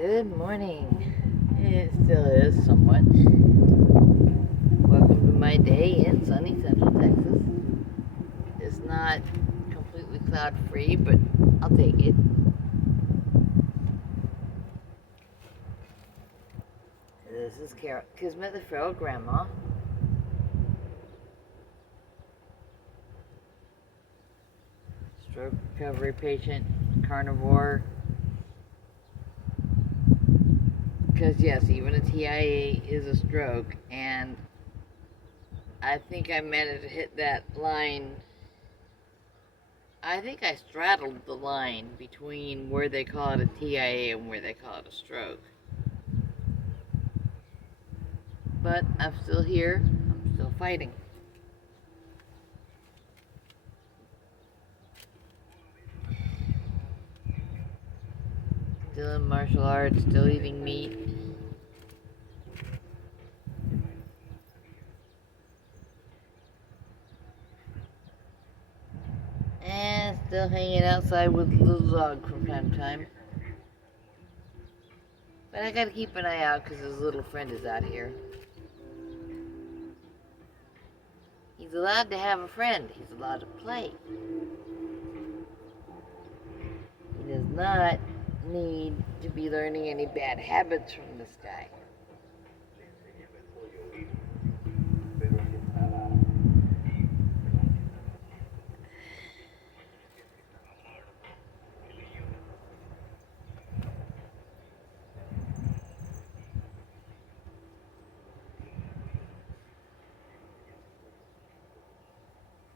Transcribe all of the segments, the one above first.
Good morning. It still is somewhat. Welcome to my day in sunny Central Texas. It's not completely cloud free, but I'll take it. This is Kismet, the feral grandma. Stroke recovery patient, carnivore. Because yes, even a TIA is a stroke, and I think I managed to hit that line. I think I straddled the line between where they call it a TIA and where they call it a stroke. But I'm still here. I'm still fighting. Still in martial arts, still eating meat. And still hanging outside with the little dog from time to time. But I gotta keep an eye out because his little friend is out here. He's allowed to have a friend. He's allowed to play. He does not need to be learning any bad habits from this guy.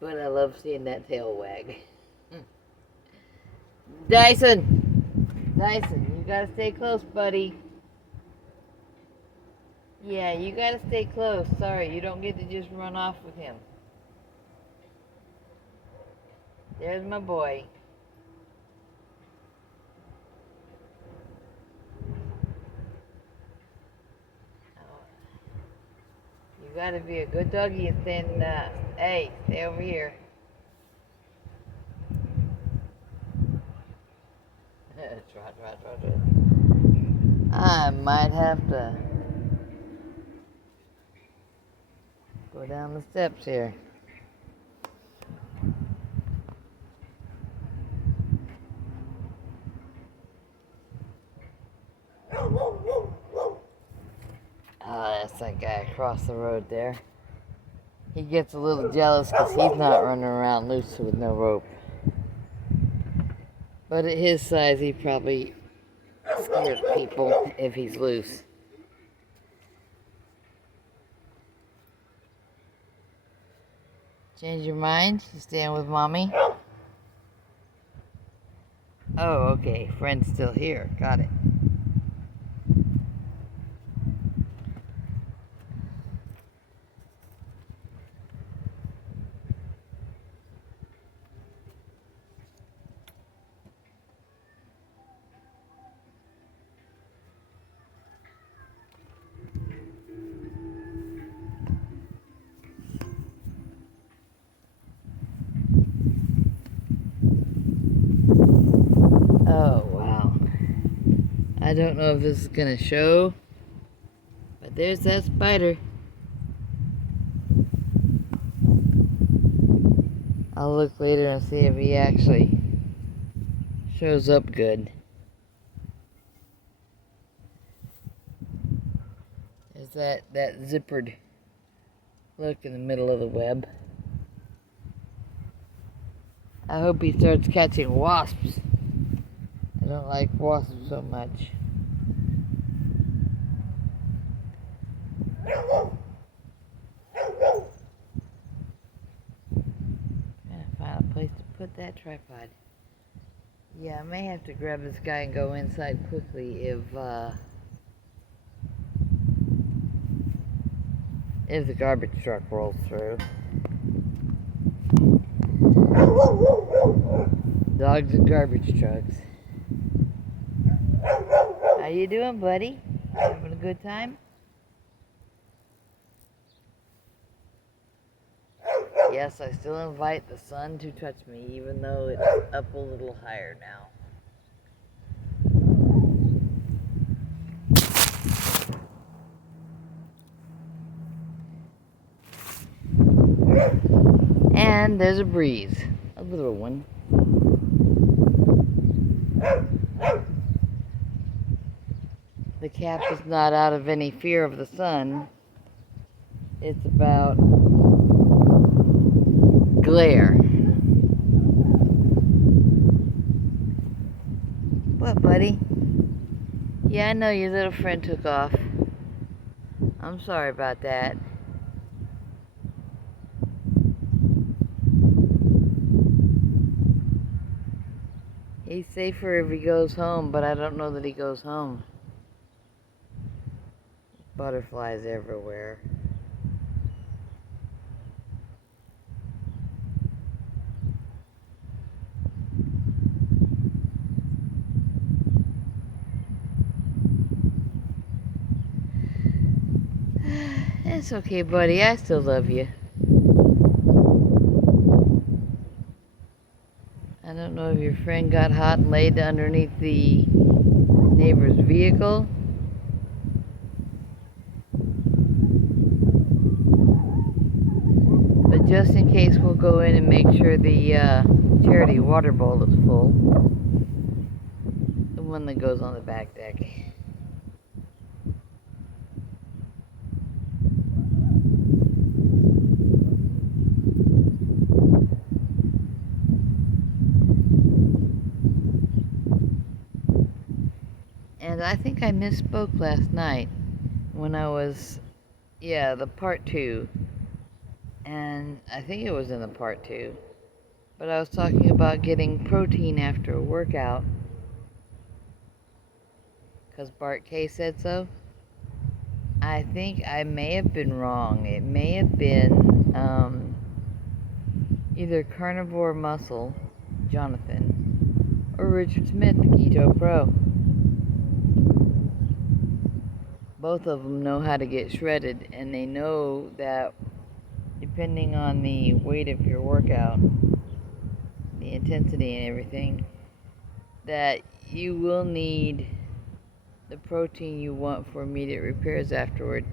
But I love seeing that tail wag. Dyson! Dyson, you gotta stay close, buddy. Yeah, you gotta stay close. Sorry, you don't get to just run off with him. There's my boy. You gotta be a good doggy and stand in the... Hey, stay over here. Trot. I might have to go down the steps here. That's that guy across the road there. He gets a little jealous because he's not running around loose with no rope. But at his size, he probably scares people if he's loose. Change your mind? You staying with mommy? Oh, okay. Friend's still here. Got it. Oh, wow. I don't know if this is going to show, but there's that spider. I'll look later and see if he actually shows up good. There's that zippered look in the middle of the web. I hope he starts catching wasps. I don't like wasps so much. Trying to find a place to put that tripod. Yeah, I may have to grab this guy and go inside quickly if the garbage truck rolls through. Dogs and garbage trucks. How you doing, buddy? Having a good time? Yes, I still invite the sun to touch me, even though it's up a little higher now. And there's a breeze. A little one. The cap is not out of any fear of the sun. It's about glare. What, buddy? Yeah, I know your little friend took off. I'm sorry about that. He's safer if he goes home, but I don't know that he goes home. Butterflies everywhere. It's okay, buddy. I still love you. I don't know if your friend got hot and laid underneath the neighbor's vehicle. But just in case, we'll go in and make sure the charity water bowl is full. The one that goes on the back deck. And I think I misspoke last night when I was, the part 2. And I think it was in the part 2. But I was talking about getting protein after a workout. Because Bart Kay said so. I think I may have been wrong. It may have been either Carnivore Muscle, Jonathan, or Richard Smith, the Keto Pro. Both of them know how to get shredded, and they know that depending on the weight of your workout, the intensity and everything, that you will need the protein you want for immediate repairs afterward.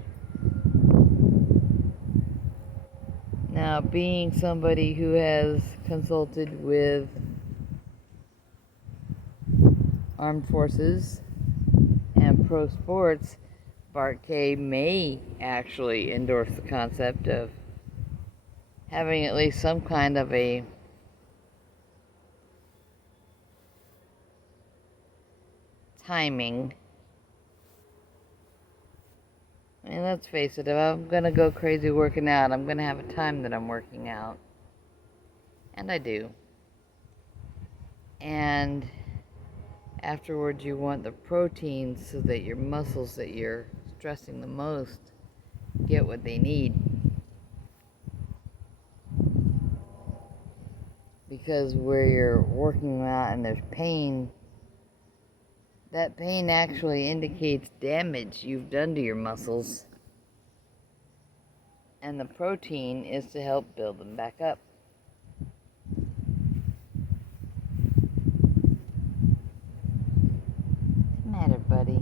Now, being somebody who has consulted with armed forces and pro sports, Bart Kay may actually endorse the concept of having at least some kind of a timing. I mean, let's face it, if I'm going to go crazy working out, I'm going to have a time that I'm working out. And I do. And afterwards, you want the protein so that your muscles that you're stressing the most get what they need. Because where you're working out and there's pain, that pain actually indicates damage you've done to your muscles. And the protein is to help build them back up. What's the matter, buddy?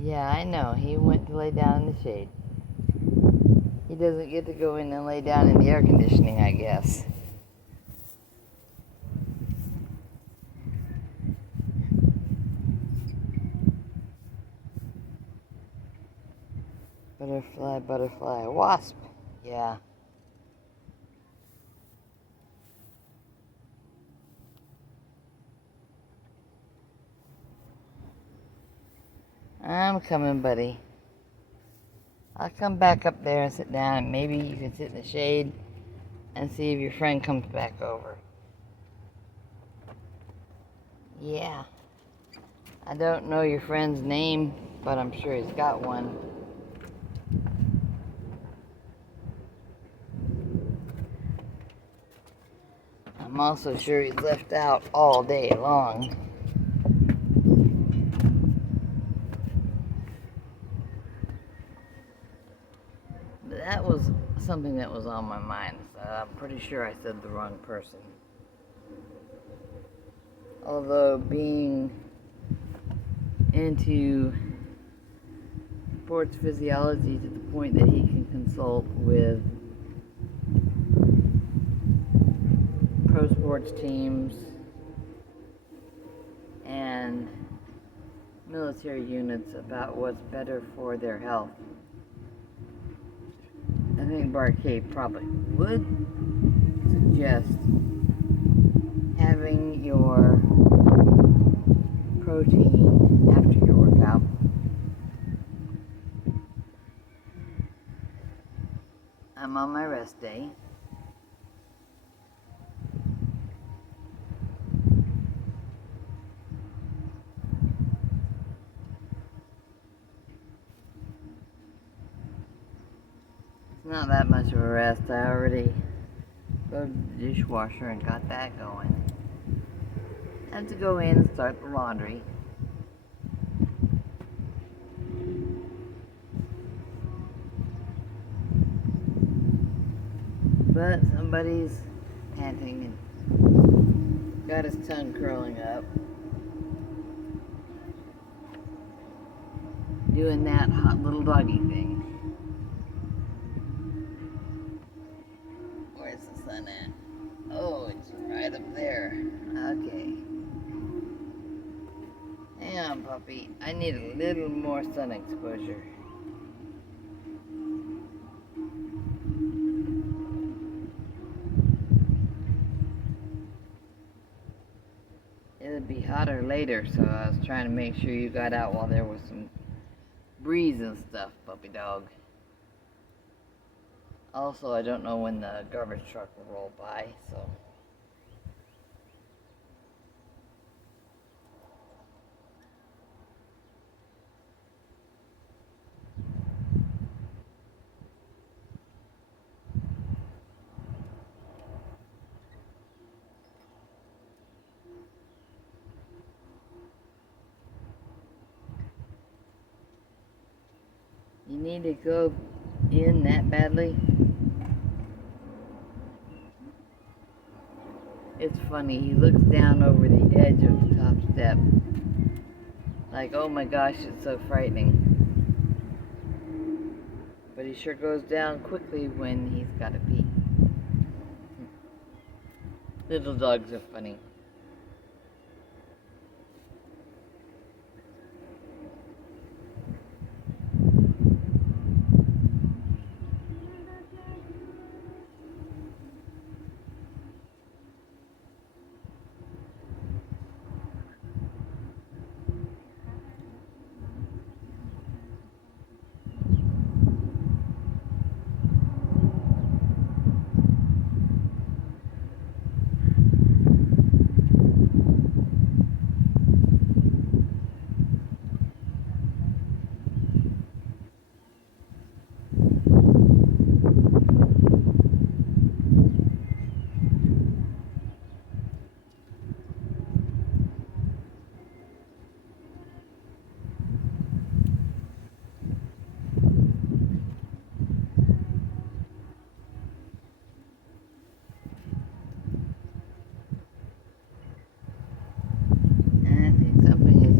Yeah, I know. He went to lay down in the shade. He doesn't get to go in and lay down in the air conditioning, I guess. Butterfly, butterfly, wasp. Yeah. I'm coming, buddy. I'll come back up there and sit down, and maybe you can sit in the shade and see if your friend comes back over. Yeah. I don't know your friend's name, but I'm sure he's got one. I'm also sure he's left out all day long. That was something that was on my mind. I'm pretty sure I said the wrong person. Although being into sports physiology to the point that he can consult with pro sports teams and military units about what's better for their health. I think Bart Kay probably would suggest having your protein after your workout. I'm on my rest day. It's not that much of a rest. I already loaded the dishwasher and got that going. I have to go in and start the laundry. But somebody's panting and got his tongue curling up, doing that hot little doggy thing. Where's the sun at? Oh, it's right up there. Okay. Hang on, puppy. I need a little more sun exposure. It'll be hotter later, so I was trying to make sure you got out while there was some breeze and stuff, puppy dog. Also, I don't know when the garbage truck will roll by, so. You need to go in that badly? It's funny, he looks down over the edge of the top step. Like, oh my gosh, it's so frightening. But he sure goes down quickly when he's got to pee. Little dogs are funny.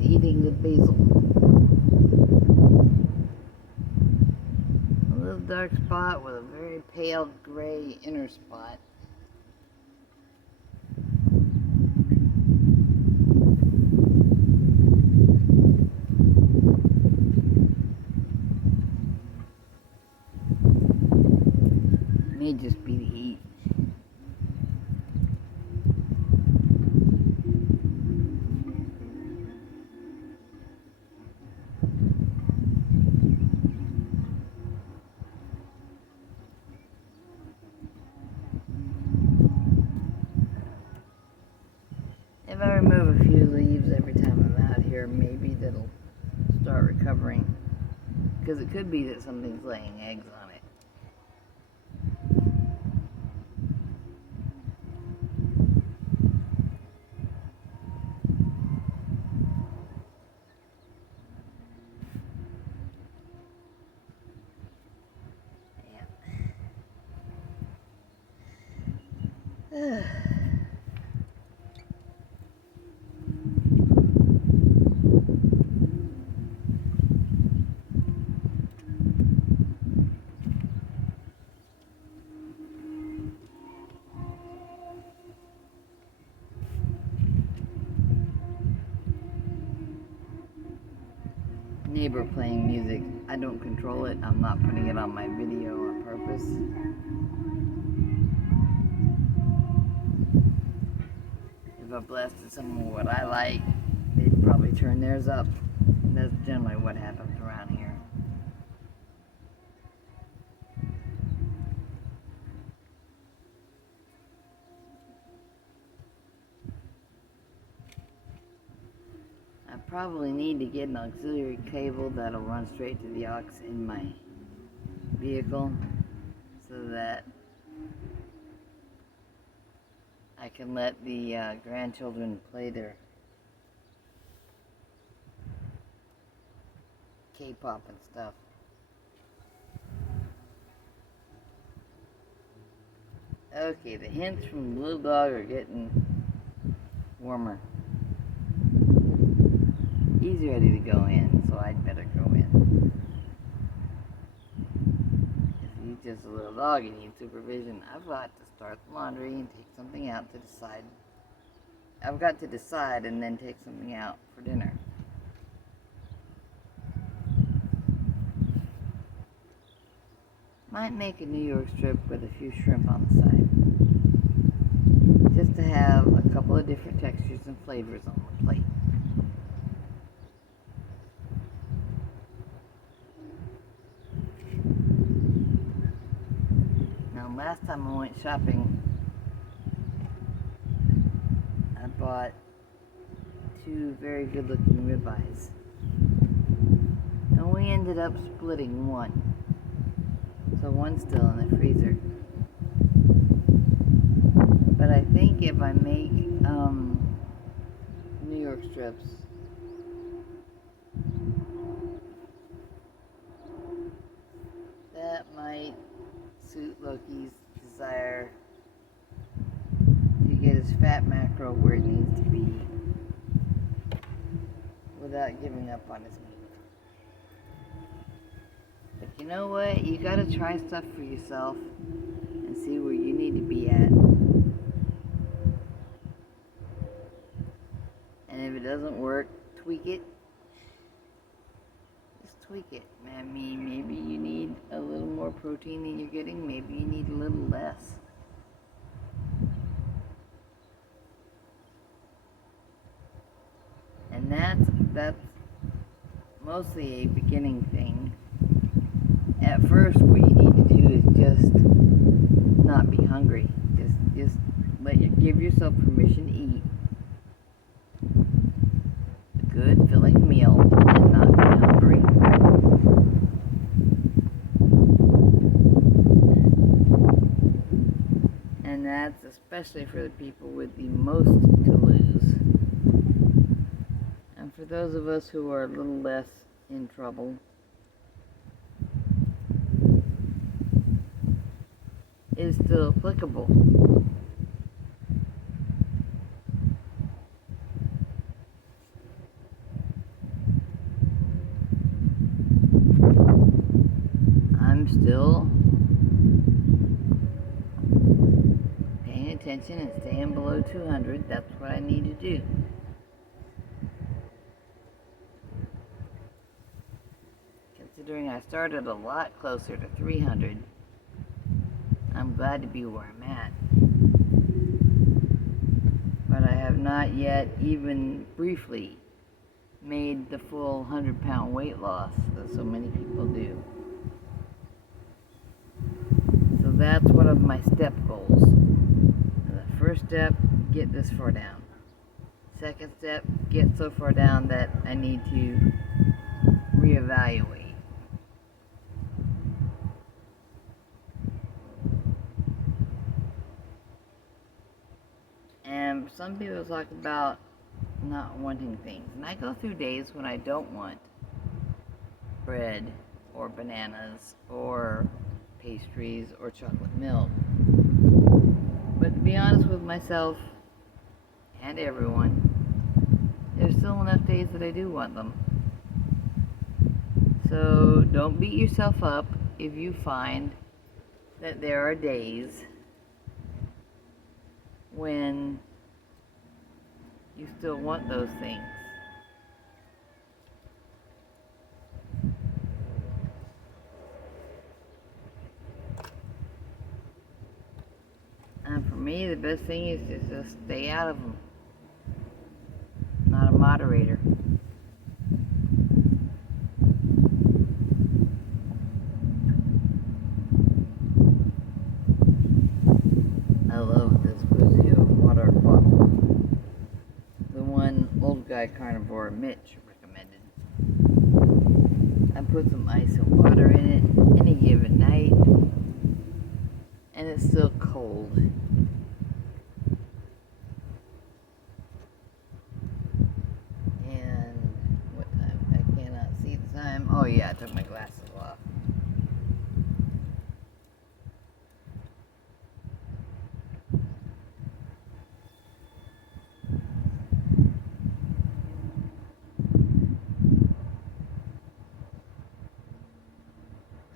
Eating the basil. A little dark spot with a very pale gray inner spot. May just be the heat. If I remove a few leaves every time I'm out here, maybe that'll start recovering. Because it could be that something's laying eggs on it. Yeah. neighbor playing music. I don't control it. I'm not putting it on my video on purpose. If I blasted someone what I like, they'd probably turn theirs up. And that's generally what happens around here. I probably need to get an auxiliary cable that'll run straight to the aux in my vehicle so that I can let the grandchildren play their K-pop and stuff. Okay, the hints from Blue Dog are getting warmer. He's ready to go in, so I'd better go in. If he's just a little dog, he needs supervision. I've got to start the laundry and take something out to decide. I've got to decide and then take something out for dinner. Might make a New York strip with a few shrimp on the side. Just to have a couple of different textures and flavors on the plate. Last time I went shopping, I bought 2 very good looking ribeyes. And we ended up splitting one. So one's still in the freezer. But I think if I make New York strips, that might suit Loki's desire to get his fat macro where it needs to be without giving up on his meat. But you know what? You gotta try stuff for yourself and see where you need to be at. And if it doesn't work, tweak it. Tweak it. I mean, maybe you need a little more protein than you're getting. Maybe you need a little less. And that's mostly a beginning thing. At first, what you need to do is just not be hungry. Just give yourself permission to eat a good filling meal and not be hungry. And that's especially for the people with the most to lose. And for those of us who are a little less in trouble, it is still applicable. I'm still paying attention and staying below 200. That's what I need to do. Considering I started a lot closer to 300, I'm glad to be where I'm at. But I have not yet even briefly made the full 100-pound weight loss that so many people do. So that's one of my step goals. The first step, get this far down. Second step, get so far down that I need to reevaluate. And some people talk about not wanting things. And I go through days when I don't want bread or bananas or pastries or chocolate milk. But to be honest with myself and everyone, there's still enough days that I do want them. So don't beat yourself up if you find that there are days when you still want those things. best thing is to just stay out of them. Not a moderator. I love this Buzio water bottle. The one old guy carnivore Mitch recommended. I put some ice and water in it any given night, and it's still cold. And what time? I cannot see the time. Oh yeah, I took my glasses off.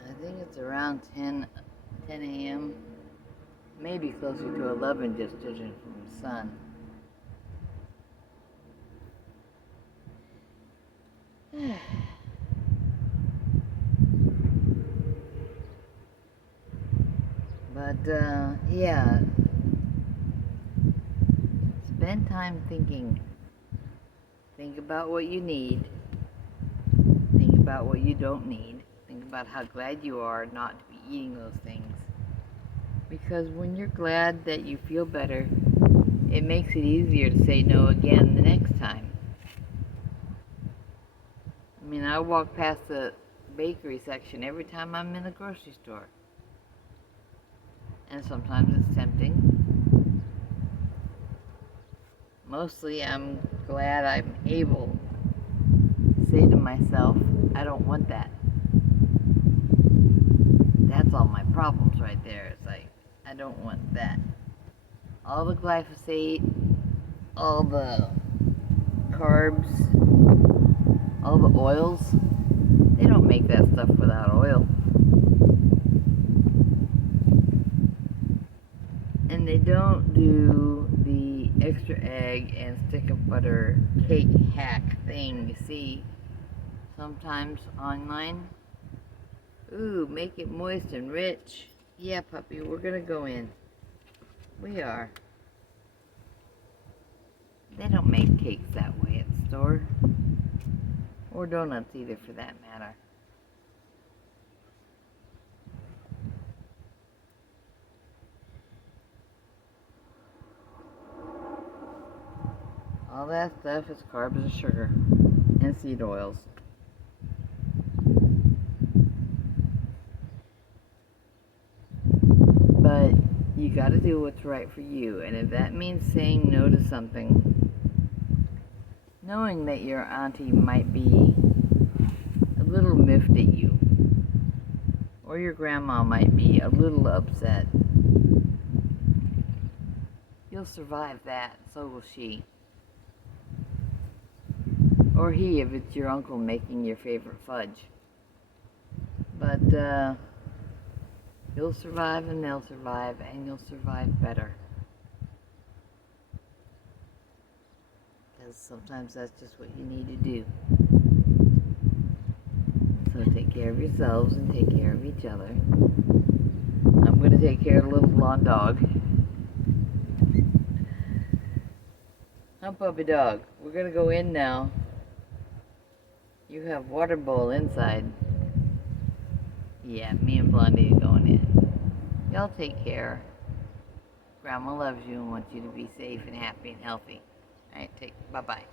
I think it's around 10 a.m. Maybe closer to 11, just judging from the sun. But, yeah. Spend time thinking. Think about what you need. Think about what you don't need. Think about how glad you are not to be eating those things. Because when you're glad that you feel better, it makes it easier to say no again the next time. I mean, I walk past the bakery section every time I'm in the grocery store. And sometimes it's tempting. Mostly I'm glad I'm able to say to myself, I don't want that. That's all my problems right there. It's like, I don't want that. All the glyphosate, all the carbs, all the oils, they don't make that stuff without oil. And they don't do the extra egg and stick of butter cake hack thing you see sometimes online. Ooh, make it moist and rich. Yeah, puppy, we're gonna go in. We are. They don't make cakes that way at the store. Or donuts either, for that matter. All that stuff is carbs and sugar and seed oils. But you gotta do what's right for you, and if that means saying no to something, knowing that your auntie might be a little miffed at you, or your grandma might be a little upset, you'll survive that, so will she. Or he, if it's your uncle making your favorite fudge. But, you'll survive and they'll survive, and you'll survive better. Because sometimes that's just what you need to do. So take care of yourselves and take care of each other. I'm going to take care of the little blonde dog. Huh, puppy dog? We're going to go in now. You have water bowl inside. Yeah, me and Blondie are going in. Y'all take care. Grandma loves you and wants you to be safe and happy and healthy. Alright, bye-bye.